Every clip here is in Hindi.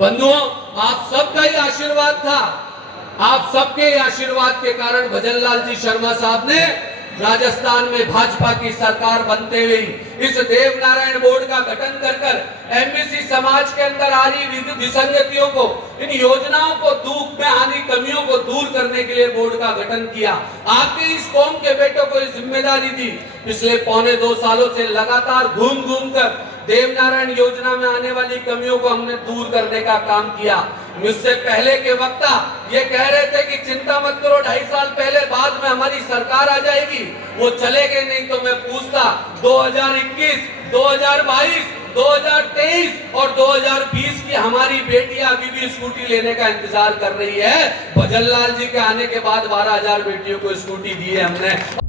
बंधुओं, आप सबका ही आशीर्वाद था। आप सबके आशीर्वाद के कारण भजनलाल जी शर्मा साहब ने राजस्थान में भाजपा की सरकार बनते हुए इस देवनारायण बोर्ड का गठन कर एमबीसी समाज के अंदर आ रही विसंगतियों को, इन योजनाओं को, दुख में आनी कमियों को दूर करने के लिए बोर्ड का गठन किया। आपके इस कौम के बेटों को इस जिम्मेदारी दी। पिछले 2.25 सालों से लगातार घूम घूम कर देवनारायण योजना में आने वाली कमियों को हमने दूर करने का काम किया। मुझसे पहले के वक्ता ये कह रहे थे कि चिंता मत करो, 2.5 साल पहले बाद में हमारी सरकार आ जाएगी। वो चले गए। नहीं तो मैं पूछता 2021, 2022, 2023 और 2020 की हमारी बेटियां अभी भी स्कूटी लेने का इंतजार कर रही है। भजनलाल जी के आने के बाद 12,000 बेटियों को स्कूटी दी है हमने।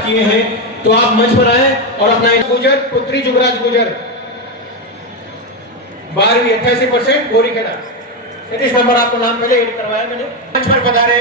किए हैं तो आप मंच पर आए और अपना गुजर पुत्री जुगराज गुजर 12वीं 88% गोरी खेला 33 नंबर आपको नाम पहले एड करवाया मैंने। मंच पर पधारे।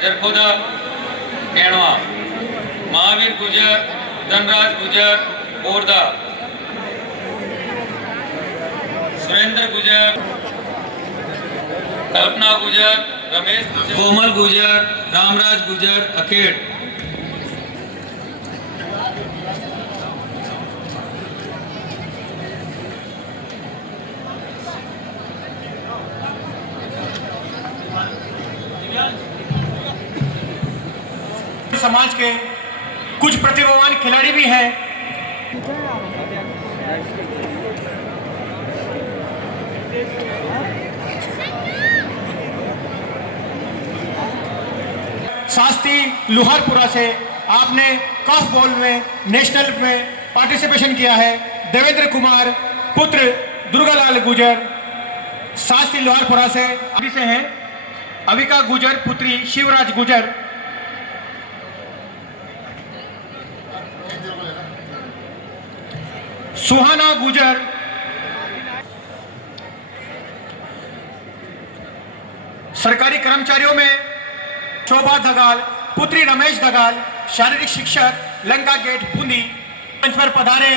जरखोदा नेणवा, महावीर गुजर, धनराज गुजर बोरदा, सुरेंद्र गुजर, कल्पना गुजर, रमेश गुजर, कोमल गुजर, रामराज गुजर अखेड़। समाज के कुछ प्रतिभावान खिलाड़ी भी हैं। शास्त्री लोहारपुरा से आपने कॉफ बॉल में नेशनल में पार्टिसिपेशन किया है। देवेंद्र कुमार पुत्र दुर्गालाल गुजर शास्त्री लोहारपुरा से अभी से हैं। अविका गुजर पुत्री शिवराज गुजर, सुहाना गुजर, सरकारी कर्मचारियों में शोभा दगाल पुत्री रमेश दगाल शारीरिक शिक्षक लंका गेट बूंदी मंच पर पधारे।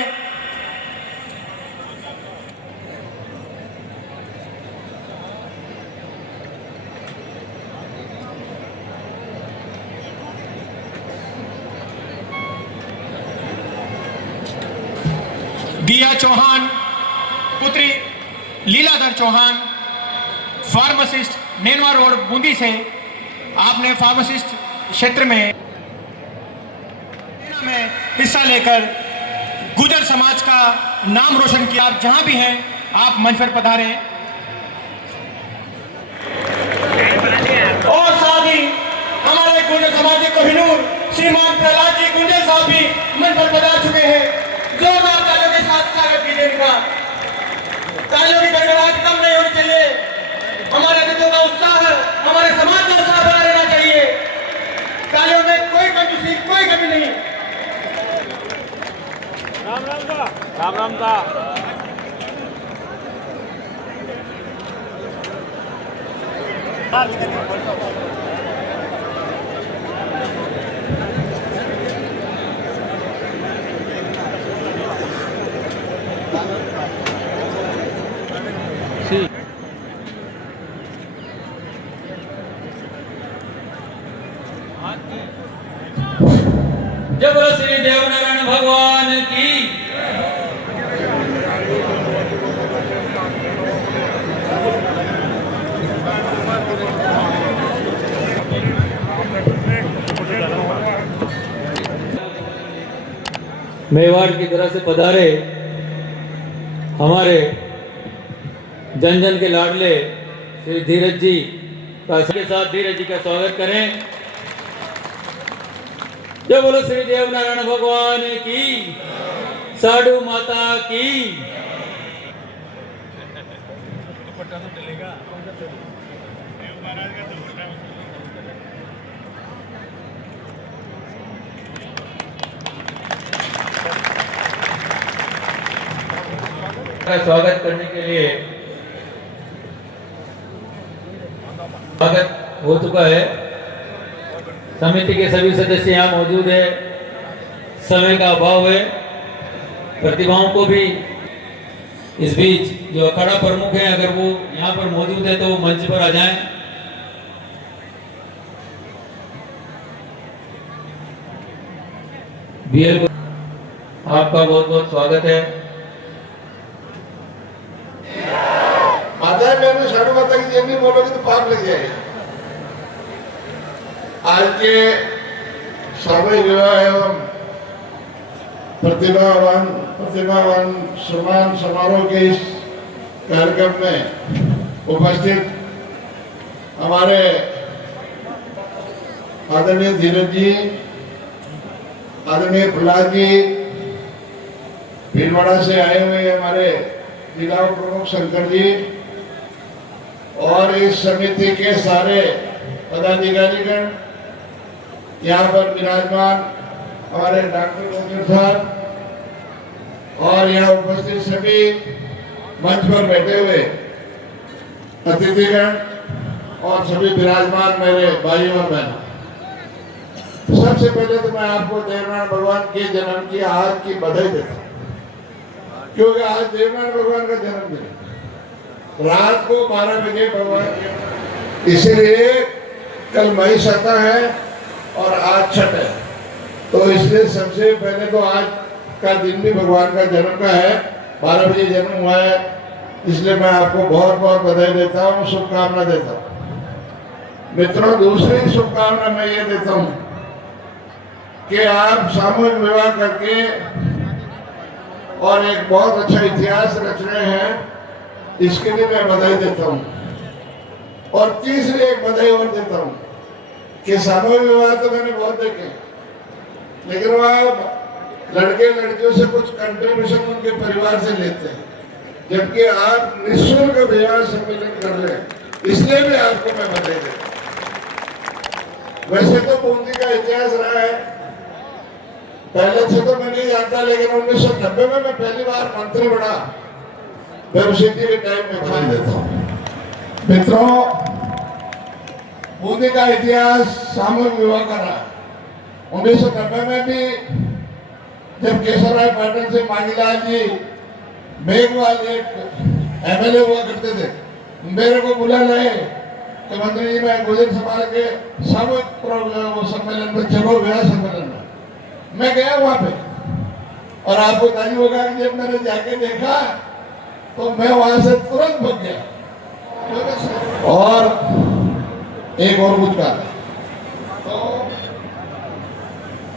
दिया चौहान पुत्री लीलाधर चौहान फार्मासिस्ट नेनवा रोड बूंदी से आपने फार्मासिस्ट क्षेत्र में हिस्सा लेकर गुजर समाज का नाम रोशन किया। आप जहां भी हैं आप मंच पर पधारे। और साथ ही हमारे गुजर समाज के कोहिनूर श्रीमान प्रहलाद जी गुंजल साहब भी मंच पर पधार चुके हैं। जोरदार तालियों के साथ स्वागत कीजिए इनका। तालियों की गड़गड़ाहट कम नहीं होनी चाहिए। हमारे अतिथियों का उत्साह हमारे समाज का उत्साह बना रहना चाहिए। कार्यों में कोई कंजूसी, कोई कमी नहीं। राम राम का जय बोलो श्री देवनारायण भगवान की। मेवाड़ की तरह से पधारे हमारे जन जन के लाडले श्री धीरज जी का के साथ धीरज जी का स्वागत करें। जय बोलो श्री देवनारायण भगवान की, साधु माता की। का स्वागत करने के लिए स्वागत हो चुका है। समिति के सभी सदस्य यहाँ मौजूद है। समय का अभाव है, प्रतिभाओं को भी इस बीच जो अखाड़ा प्रमुख है अगर वो यहाँ पर मौजूद है तो मंच पर आ जाएं। बीएल आपका बहुत बहुत स्वागत है। माता मैंने साढ़ू माता की जय नहीं बोलोगे तो पाप लग जाएगा। आज के सामूहिक विवाह एवं प्रतिभावान सम्मान समारोह के इस कार्यक्रम में उपस्थित हमारे आदरणीय धीरज जी, आदरणीय प्रहलाद जी, भीलवाड़ा से आए हुए हमारे जिला प्रमुख शंकर जी और इस समिति के सारे पदाधिकारीगण, यहाँ पर विराजमान हमारे डॉक्टर गोविंद साहब और यहाँ उपस्थित सभी मंच पर बैठे हुए अतिथिगण और सभी विराजमान मेरे भाई और बहनों, सबसे पहले तो मैं आपको देवनारायण भगवान के जन्म की आज की बधाई देता हूँ, क्योंकि आज देवनारायण भगवान का जन्मदिन है। रात को 12 बजे भगवान के, इसलिए कल मई सता है और आज छठ है, तो इसलिए सबसे पहले तो आज का दिन भी भगवान का जन्म का है। 12 बजे जन्म हुआ है, इसलिए मैं आपको बहुत बहुत बधाई देता हूँ, शुभकामना देता हूँ। मित्रों, दूसरी शुभकामना मैं ये देता हूँ कि आप सामूहिक विवाह करके और एक बहुत अच्छा इतिहास रच रहे हैं, इसके लिए मैं बधाई देता हूँ। और तीसरी एक बधाई और देता हूँ कि सामूहिक विवाह तो मैंने बहुत देखे, लेकिन वह लड़के लड़कियों से कुछ कंट्रीब्यूशन उनके परिवार से लेते हैं, जबकि आप निःशुल्क विवाह सम्मेलन कर रहे हैं, इसलिए भी आपको मैं बधाई देता हूँ। वैसे तो बूंदी का इतिहास रहा है, पहले से तो मैं नहीं जानता, लेकिन 1990 में मैं पहली बार मंत्री बना, मैं उसी के टाइम में बधाई देता हूँ। मित्रों, बूंदी का इतिहास सामूहिक विवाह का रहा। 1990 में भी जब केशवराय पाटिल से मांगीलाल जी मेघवाल एक एमएलए हुआ करते थे, मेरे को बुला लाए कि मंत्री जी मैं गुजर समाज के सामूहिक सम्मेलन में, चलो विवाह सम्मेलन में। मैं गया वहां पे और आपको तारीफ होगा कि जब मैंने जाके देखा तो मैं वहां से तुरंत भाग गया। और एक और कुछ कहा, तो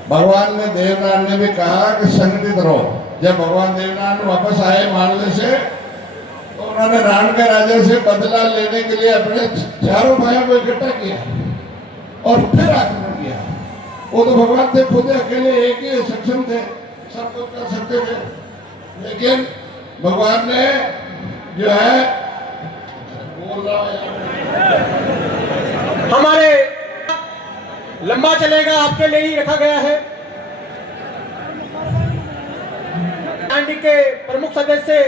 भगवान ने देवनारायण ने भी कहा कि संगठित रहो। जब भगवान देवनारायण वापस आए मालवे से, तो उन्होंने राण के राजा से बदला लेने के लिए अपने चारों भाइयों को इकट्ठा किया और फिर आक्रमण किया। वो तो भगवान थे, खुद अकेले एक ही सक्षम थे, सब कुछ कर सकते थे, लेकिन भगवान ने जो है बोल रहा है लंबा चलेगा आपके लिए ही रखा गया है। पार्टी के प्रमुख सदस्य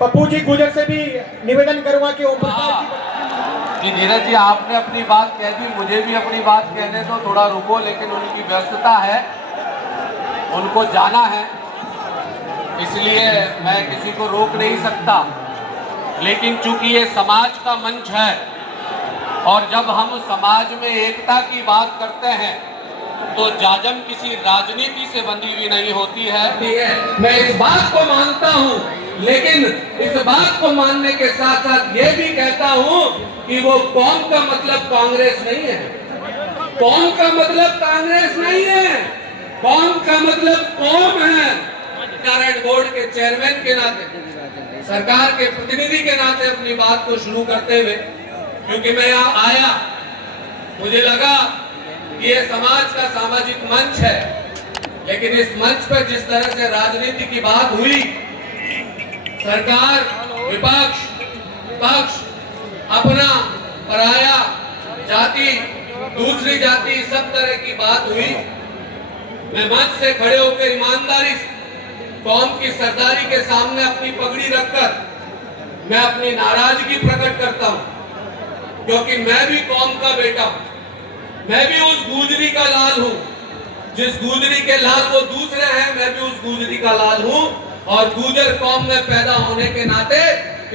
पप्पू जी गुजर से भी निवेदन करूंगा कि ओम प्रकाश जी धीरज जी, आपने अपनी बात कह दी, मुझे भी अपनी बात कहने दो, थोड़ा रुको, लेकिन उनकी व्यस्तता है, उनको जाना है, इसलिए मैं किसी को रोक नहीं सकता। लेकिन चूंकि ये समाज का मंच है और जब हम समाज में एकता की बात करते हैं तो जाजम किसी राजनीति से बंधी हुई नहीं होती है। ठीक है, मैं इस बात को मानता हूँ, लेकिन इस बात को मानने के साथ साथ ये भी कहता हूँ कि वो कौम का मतलब कांग्रेस नहीं है, कौम का मतलब कांग्रेस नहीं है, कौम का मतलब कौम है। नारायण बोर्ड के चेयरमैन के नाते, सरकार के प्रतिनिधि के नाते अपनी बात को शुरू करते हुए, क्योंकि मैं यहाँ आया, मुझे लगा कि ये समाज का सामाजिक मंच है, लेकिन इस मंच पर जिस तरह से राजनीति की बात हुई, सरकार, विपक्ष, पक्ष, अपना, पराया, जाति, दूसरी जाति, सब तरह की बात हुई, मैं मंच से खड़े होकर ईमानदारी से कौम की सरदारी के सामने अपनी पगड़ी रखकर मैं अपनी नाराजगी प्रकट करता हूं, क्योंकि मैं भी कौम का बेटा हूं, मैं भी उस गुजरी का लाल हूं, जिस गुजरी के लाल वो दूसरे हैं, मैं भी उस गुजरी का लाल हूं। और गुजर कौम में पैदा होने के नाते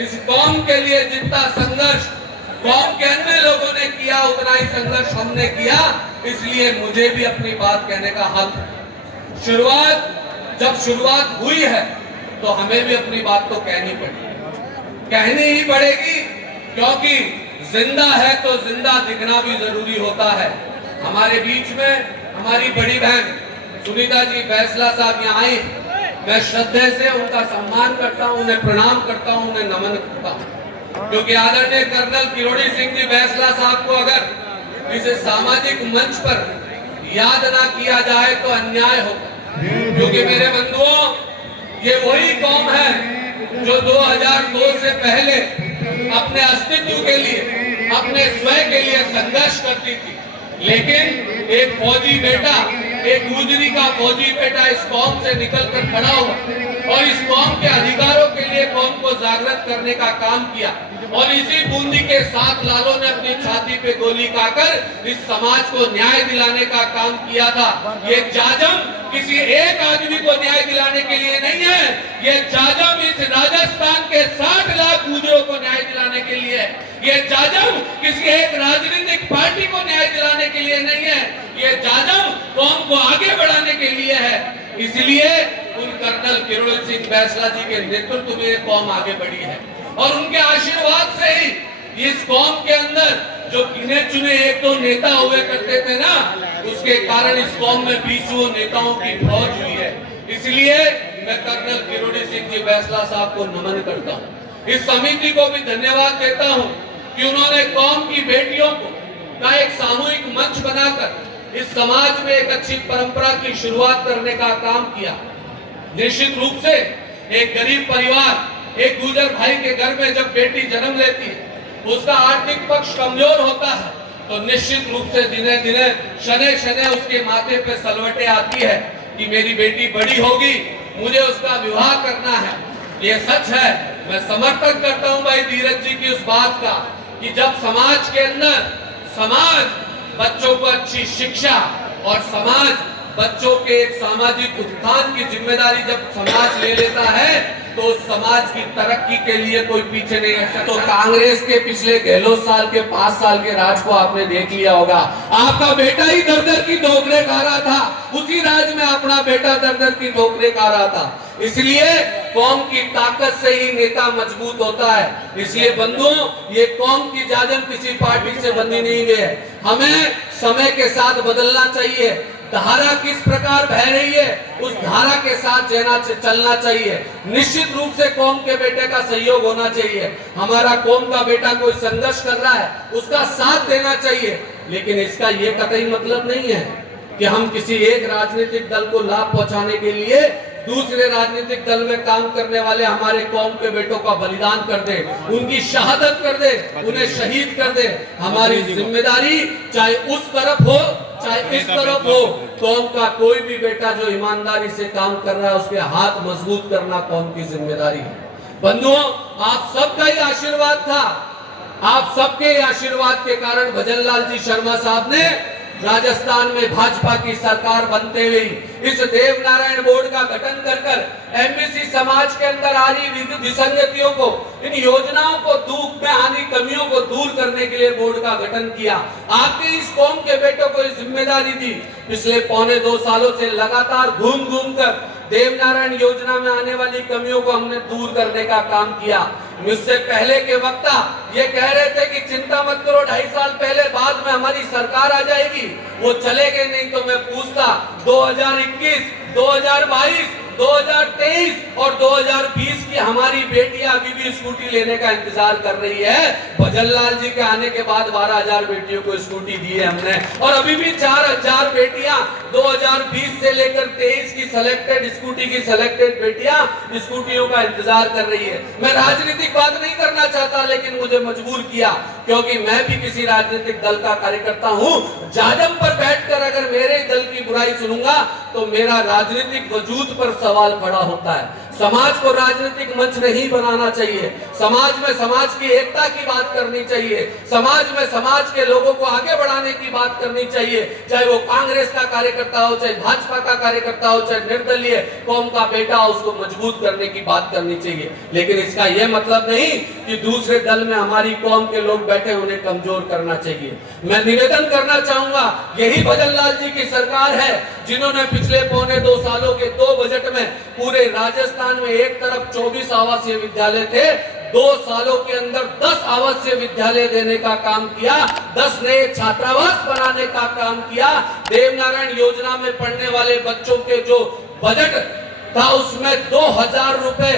इस कौम के लिए जितना संघर्ष कौम के अन्य लोगों ने किया, उतना ही संघर्ष हमने किया, इसलिए मुझे भी अपनी बात कहने का हक। जब शुरुआत हुई है तो हमें भी अपनी बात तो कहनी ही पड़ेगी, क्योंकि जिंदा है तो जिंदा दिखना भी जरूरी होता है। हमारे बीच में हमारी बड़ी बहन सुनीता जी बैसला साहब यहाँ आई, मैं श्रद्धा से उनका सम्मान करता हूँ, उन्हें प्रणाम करता हूँ, उन्हें नमन करता हूँ, क्योंकि आदरणीय कर्नल किरोड़ी सिंह जी बैसला साहब को अगर इस सामाजिक मंच पर याद ना किया जाए तो अन्याय होगा। क्योंकि मेरे बंधुओं, ये वही कौम है जो 2002 से पहले अपने अस्तित्व के लिए, अपने स्वयं के लिए संघर्ष करती थी, लेकिन एक फौजी बेटा, एक गुजरी का फौजी बेटा इस कौम से निकलकर खड़ा हुआ और इस कौम के अधिकारों के लिए कौम को जागृत करने का काम किया। और इसी बूंदी के साथ लालों ने अपनी छाती पे गोली खाकर इस समाज को न्याय दिलाने का काम किया था। ये जाजम किसी एक आदमी को न्याय दिलाने के लिए नहीं है, ये जाजम इस राजस्थान के 60 लाख गुजरों को न्याय दिलाने के लिए है। ये जाजम किसी एक राजनीतिक पार्टी को न्याय दिलाने के लिए नहीं है, ये जाजम कौम को आगे बढ़ाने के लिए है। इसलिए उन कर्नल किरोड़ी सिंह बैसला जी के नेतृत्व में कौम आगे बढ़ी है और उनके आशीर्वाद से ही इस कौम के अंदर जो गिने चुने एक दो नेता हुए करते थे ना, उसके कारण इस कौम में 20 नेताओं की फौज हुई है। इसलिए मैं कर्नल किरोड़ी सिंह जी बैसला साहब को नमन करता हूँ, इस समिति को भी धन्यवाद देता हूँ कि उन्होंने कौम की बेटियों का एक सामूहिक मंच बनाकर इस समाज में एक अच्छी परंपरा की शुरुआत करने का काम किया। निश्चित रूप से एक गरीब परिवार, एक गुजर भाई के घर में जब बेटी जन्म लेती है, उसका आर्थिक पक्ष कमजोर होता है, तो निश्चित रूप से दिने दिने शने शने उसके माथे पे सलवटें आती है कि मेरी बेटी बड़ी होगी, मुझे उसका विवाह करना है। ये सच है। मैं समर्थन करता हूं भाई धीरज जी की उस बात का कि जब समाज के अंदर समाज बच्चों को अच्छी शिक्षा और समाज बच्चों के एक सामाजिक उत्थान की जिम्मेदारी जब समाज ले लेता है तो उस समाज की तरक्की के लिए कोई पीछे नहीं हट सकता। तो कांग्रेस के पिछले गहलोत साल के 5 साल के राज को आपने देख लिया होगा, आपका बेटा ही दर दर की ठोकरें खा रहा था, उसी राज में अपना बेटा दर दर की ठोकरें खा रहा था। इसलिए कौम की ताकत से ही नेता मजबूत होता है। इसलिए बंधुओं, ये कौम की जाजम किसी पार्टी से बंधी नहीं हुई है, हमें समय के साथ बदलना चाहिए। धारा किस प्रकार बह रही है उस धारा के साथ चलना चाहिए। निश्चित रूप से कौम के बेटे का सहयोग होना चाहिए। हमारा कौम का बेटा कोई संघर्ष कर रहा है, उसका साथ देना चाहिए, लेकिन इसका ये कतई मतलब नहीं है कि हम किसी एक राजनीतिक दल को लाभ पहुंचाने के लिए दूसरे राजनीतिक दल में काम करने वाले हमारे कौम के बेटों का बलिदान कर दे, उनकी शहादत कर दे, उन्हें शहीद कर दे। हमारी जिम्मेदारी चाहे उस तरफ हो चाहे इस तरफ हो, कौम का कोई भी बेटा जो ईमानदारी से काम कर रहा है उसके हाथ मजबूत करना कौम की जिम्मेदारी है। बंधुओं, आप सबका ही आशीर्वाद था, आप सबके आशीर्वाद के कारण भजनलाल जी शर्मा साहब ने राजस्थान में भाजपा की सरकार बनते हुए इस देवनारायण बोर्ड का गठन कर एमबीसी समाज के अंदर आ रही विसंगतियों को, इन योजनाओं को, दुख में आनी कमियों को दूर करने के लिए बोर्ड का गठन किया। आपके इस कौम के बेटों को इस जिम्मेदारी दी। पिछले 1.25 सालों से लगातार घूम घूम कर देवनारायण योजना में आने वाली कमियों को हमने दूर करने का काम किया। मुझसे पहले के वक्ता ये कह रहे थे कि चिंता मत करो, 2.5 साल पहले बाद में हमारी सरकार आ जाएगी। वो चले गए। नहीं तो मैं पूछता 2021, 2022, 2023 और 2020 की हमारी बेटियां अभी भी स्कूटी लेने का इंतजार कर रही है। भजनलाल जी के आने के बाद 12,000 बेटियों को स्कूटी दी है हमने, और अभी भी 4,000 बेटियां 2020 से लेकर 23 की सिलेक्टेड स्कूटी की सिलेक्टेड बेटियां स्कूटियों का इंतजार कर रही है। मैं राजनीतिक बात नहीं करना चाहता, लेकिन मुझे मजबूर किया क्योंकि मैं भी किसी राजनीतिक दल का कार्यकर्ता हूं। जाजम पर बैठकर अगर मेरे दल की बुराई सुनूंगा तो मेरा राजनीतिक वजूद पर सवाल खड़ा होता है। समाज को राजनीतिक मंच नहीं बनाना चाहिए। समाज में समाज की एकता की बात करनी चाहिए। समाज में समाज के लोगों को आगे बढ़ाने की बात करनी चाहिए। चाहे वो कांग्रेस का कार्यकर्ता हो, चाहे भाजपा का कार्यकर्ता हो, चाहे निर्दलीय कौम का बेटा हो, उसको मजबूत करने की बात करनी चाहिए। लेकिन इसका यह मतलब नहीं कि दूसरे दल में हमारी कौम के लोग बैठे उन्हें कमजोर करना चाहिए। मैं निवेदन करना चाहूंगा, यही भजनलाल जी की सरकार है जिन्होंने पिछले 1.25 सालों के 2 बजट में पूरे राजस्थान में एक तरफ 24 आवासीय विद्यालय थे, 2 सालों के अंदर 10 आवासीय विद्यालय देने का काम किया, 10 नए छात्रावास बनाने का काम किया। देवनारायण योजना में पढ़ने वाले बच्चों के जो बजट था उसमें 2,000 रुपए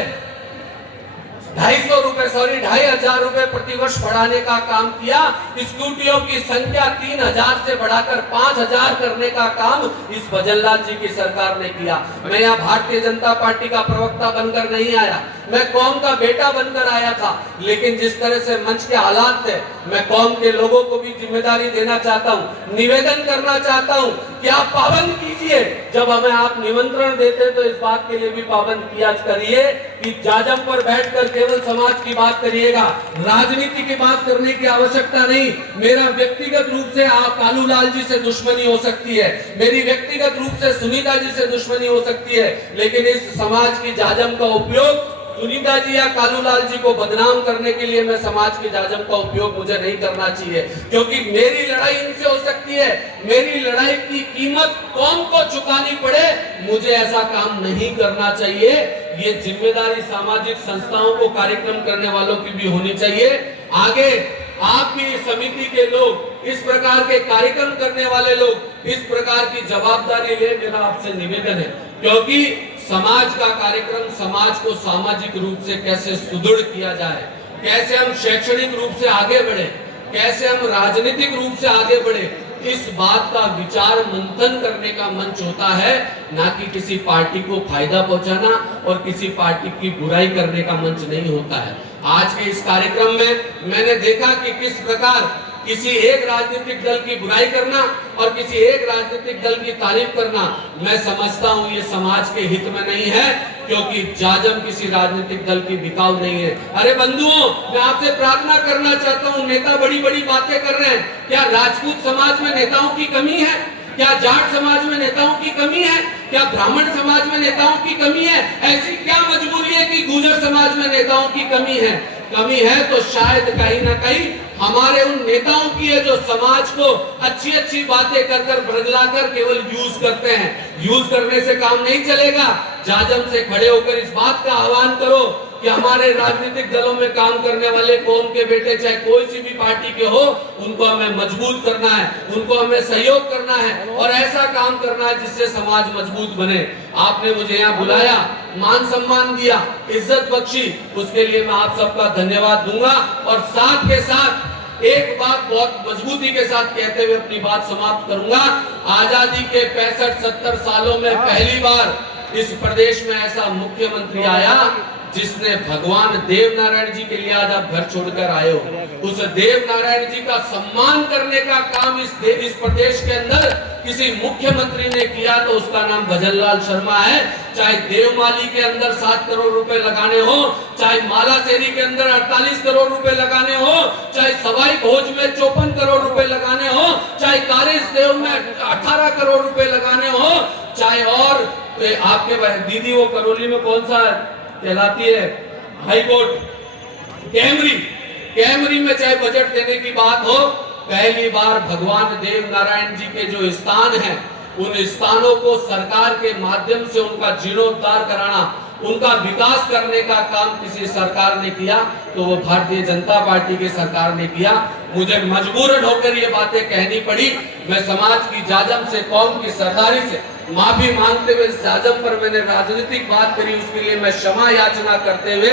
2,500 रुपए प्रतिवर्ष बढ़ाने का काम किया। स्कूटियों की संख्या 3,000 से बढ़ाकर 5,000 करने का काम इस भजनलाल जी की सरकार ने किया। मैं यहाँ भारतीय जनता पार्टी का प्रवक्ता बनकर नहीं आया, मैं कौम का बेटा बनकर आया था। लेकिन जिस तरह से मंच के हालात थे, मैं कौम के लोगों को भी जिम्मेदारी देना चाहता हूँ, निवेदन करना चाहता हूँ कि आप पाबंद कीजिए। जब हमें आप निमंत्रण देते तो इस बात के लिए भी पाबंद किया करिए कि जाजम पर बैठकर केवल समाज की बात करिएगा, राजनीति की बात करने की आवश्यकता नहीं। मेरा व्यक्तिगत रूप से आप कालूलाल जी से दुश्मनी हो सकती है, मेरी व्यक्तिगत रूप से सुनीता जी से दुश्मनी हो सकती है, लेकिन इस समाज की जाजम का उपयोग सुनीता जी या कालूलाल जी को बदनाम करने के लिए मैं समाज के जाजम का उपयोग मुझे नहीं करना चाहिए। क्योंकि मेरी लड़ाई इनसे हो सकती है, मेरी लड़ाई की कीमत कौम को चुकानी पड़े, मुझे ऐसा काम नहीं करना चाहिए। ये जिम्मेदारी सामाजिक संस्थाओं को कार्यक्रम करने वालों की भी होनी चाहिए। आगे आप भी समिति के लोग, इस प्रकार के कार्यक्रम करने वाले लोग इस प्रकार की जवाबदारी ले, मेरा आपसे निवेदन है। क्योंकि समाज का कार्यक्रम समाज को सामाजिक रूप से कैसे सुदृढ़ किया जाए, कैसे हम शैक्षणिक रूप से आगे बढ़े, कैसे हम राजनीतिक रूप से आगे बढ़े, इस बात का विचार मंथन करने का मंच होता है, ना कि किसी पार्टी को फायदा पहुंचाना और किसी पार्टी की बुराई करने का मंच नहीं होता है। आज के इस कार्यक्रम में मैंने देखा कि किस प्रकार किसी एक राजनीतिक दल की बुराई करना और किसी एक राजनीतिक दल की तारीफ करना, मैं समझता हूं ये समाज के हित में नहीं है, क्योंकि जाजम किसी राजनीतिक दल की बिकाऊ नहीं है। अरे बंधुओं, मैं आपसे प्रार्थना करना चाहता हूं, नेता बड़ी बड़ी बातें कर रहे हैं, क्या राजपूत समाज में नेताओं की कमी है? क्या जाट समाज में नेताओं की कमी है? क्या ब्राह्मण समाज में नेताओं की कमी है? ऐसी क्या मजबूरी है कि गुर्जर समाज में नेताओं की कमी है? कमी है तो शायद कहीं ना कहीं हमारे उन नेताओं की है जो समाज को अच्छी अच्छी बातें कर कर बदलाकर केवल यूज करते हैं। यूज करने से काम नहीं चलेगा। जाजम से खड़े होकर इस बात का आह्वान करो कि हमारे राजनीतिक दलों में काम करने वाले कौम के बेटे चाहे कोई सी भी पार्टी के हो, उनको हमें मजबूत करना है, उनको हमें सहयोग करना है और ऐसा काम करना है जिससे समाज मजबूत बने। आपने मुझे यहाँ बुलाया, मान सम्मान दिया, इज्जत बख्शी, उसके लिए मैं आप सबका धन्यवाद दूंगा। और साथ के साथ एक बात बहुत मजबूती के साथ कहते हुए अपनी बात समाप्त करूंगा। आजादी के 65-70 सालों में पहली बार इस प्रदेश में ऐसा मुख्यमंत्री आया जिसने भगवान देव नारायण जी के लिए आज आप घर छोड़कर आए हो। उस देव नारायण जी का सम्मान करने का काम इस प्रदेश के अंदर किसी मुख्यमंत्री ने किया तो उसका नाम भजनलाल शर्मा है। चाहे देवमाली के अंदर 7 करोड़ रुपए लगाने हो, चाहे मालाशेरी के अंदर 48 करोड़ रुपए लगाने हो, चाहे सवाई भोज में 54 करोड़ रुपए लगाने हो, चाहे कारिसदेव में 18 करोड़ रुपए लगाने हो, चाहे और आपके दीदी वो करौली में कौन सा कहलाती है हाई कोर्ट कैमरी में चाहे बजट देने की बात हो, पहली बार भगवान देव नारायण जी के जो स्थान हैं उन स्थानों को सरकार के माध्यम से उनका जीर्णोद्धार कराना, उनका विकास करने का काम किसी सरकार ने किया तो वो भारतीय जनता पार्टी की सरकार ने किया। मुझे मजबूरन होकर ये बातें कहनी पड़ी। मैं समाज की जाजम से, कौम की सरदारी से माफी मांगते हुए इस जाजम पर मैंने राजनीतिक बात करी, उसके लिए मैं क्षमा याचना करते हुए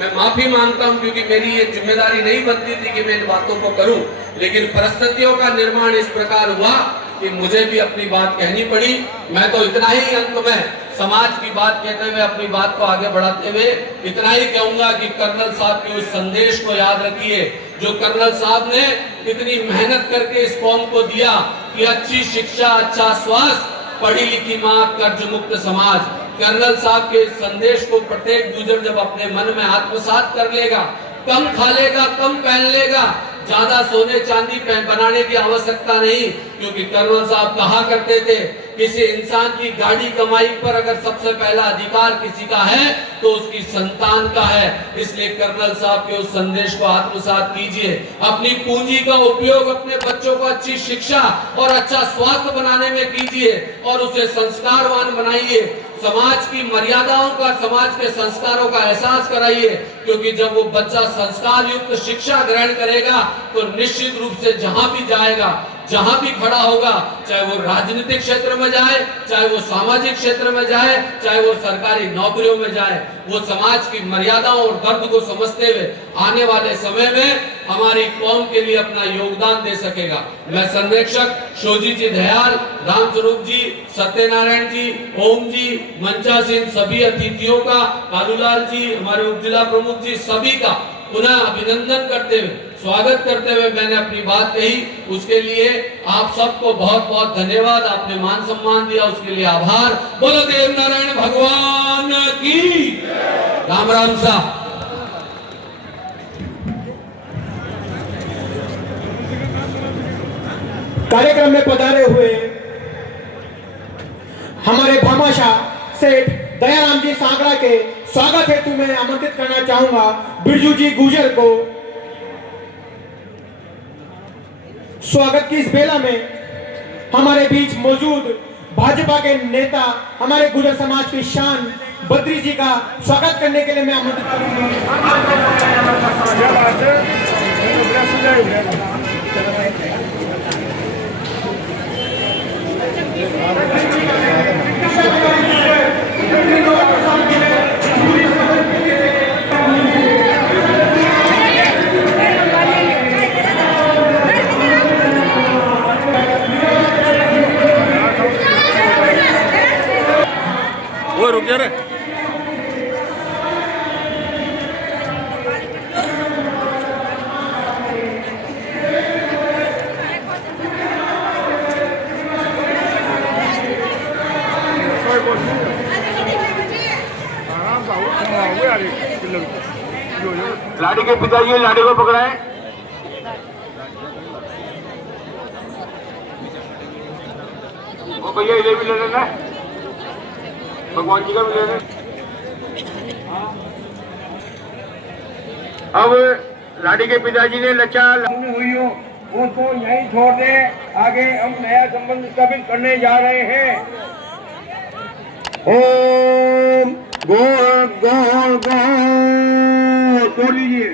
मैं माफी मांगता हूं, क्योंकि मेरी ये जिम्मेदारी नहीं बनती थी कि मैं इन बातों को करूं, लेकिन परिस्थितियों का निर्माण इस प्रकार हुआ कि मुझे भी अपनी बात कहनी पड़ी। मैं तो इतना ही अंत में समाज की बात कहते हुए अपनी बात को आगे बढ़ाते हुए इतना ही कहूंगा कि कर्नल साहब के उस संदेश को याद रखिए जो कर्नल साहब ने इतनी मेहनत करके इस कौम को दिया कि अच्छी शिक्षा, अच्छा स्वास्थ्य, पढ़ी लिखी माँ, कर्ज मुक्त समाज। कर्नल साहब के संदेश को प्रत्येक गुजर जब अपने मन में आत्मसात कर लेगा, कम खा लेगा, कम पहन लेगा, ज्यादा सोने चांदी बनाने की आवश्यकता नहीं, क्योंकि कर्नल साहब कहा करते थे किसी इंसान की गाड़ी कमाई पर अगर सबसे पहला अधिकार किसी का है तो उसकी संतान का है। इसलिए कर्नल साहब के उस संदेश को आत्मसात कीजिए, अपनी पूंजी का उपयोग अपने बच्चों को अच्छी शिक्षा और अच्छा स्वास्थ्य बनाने में कीजिए और उसे संस्कारवान बनाइए। समाज की मर्यादाओं का, समाज के संस्कारों का एहसास कराइए, क्योंकि जब वो बच्चा संस्कार युक्त शिक्षा ग्रहण करेगा तो निश्चित रूप से जहां भी जाएगा, जहां भी खड़ा होगा, चाहे वो राजनीतिक क्षेत्र में जाए, चाहे वो सामाजिक क्षेत्र में जाए, चाहे वो सरकारी नौकरियों में जाए, वो समाज की मर्यादाओं और दर्द को समझते हुए आने वाले समय में हमारी कौम के लिए अपना योगदान दे सकेगा। मैं संरक्षक शोजी जी दयाल, रामस्वरूप जी, सत्यनारायण जी, ओम जी, मंचा सिंह, सभी अतिथियों का, कालूलाल जी, हमारे उप जिला प्रमुख जी, सभी का पुनः अभिनंदन करते हुए, स्वागत करते हुए मैंने अपनी बात कही। उसके लिए आप सबको बहुत बहुत धन्यवाद। आपने मान सम्मान दिया, उसके लिए आभार। बोलो देव नारायण भगवान की राम राम साहब। कार्यक्रम में पधारे हुए हमारे भामाशाह सेठ दयाराम जी सांकड़ा के स्वागत हेतु मैं आमंत्रित करना चाहूंगा बिरजू जी गुजर को। स्वागत की इस बेला में हमारे बीच मौजूद भाजपा के नेता, हमारे गुजर समाज की शान बद्री जी का स्वागत करने के लिए मैं आमंत्रित वो रुक जा रे। लाड़ी के पिताजी लाड़ी को पकड़ाएं। वो भैया इधर भी ले लेना, भगवान जी का भी ले लेना। अब लाड़ी के पिताजी ने लच्चा हुई हो उसको यहीं छोड़ दे, आगे हम नया संबंध स्थापित करने जा रहे हैं। ओम गोल गोल गोल तोड़ लीजिए,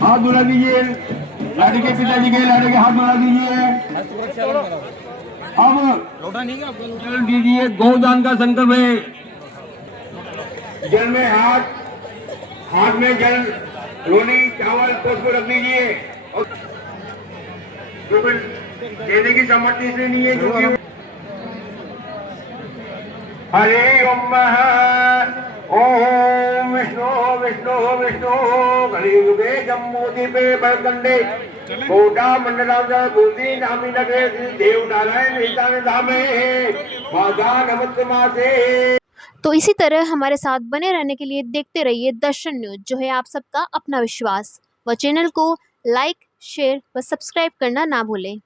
हाथ धुला दीजिए, लाड़ी के पिताजी के लाड़ी के हाथ धुला दीजिए। अब जल दीजिए, गौदान का संकल्प है। जल में हाथ में जल, रोनी, चावल, पुष्प रख दीजिए। और देने की सामर्थ्य इसलिए नहीं है क्योंकि हरि ओम विष्णु विष्णु विष्णु कलियुगे जम्बूद्वीपे बलकंडे कोटा मंडलांचल भूति नामी नगरे श्री देव नारायण ईशान धामे माता नमस्तमासे। तो इसी तरह हमारे साथ बने रहने के लिए देखते रहिए दर्शन न्यूज, जो है आप सबका अपना विश्वास। व चैनल को लाइक, शेयर व सब्सक्राइब करना ना भूलें।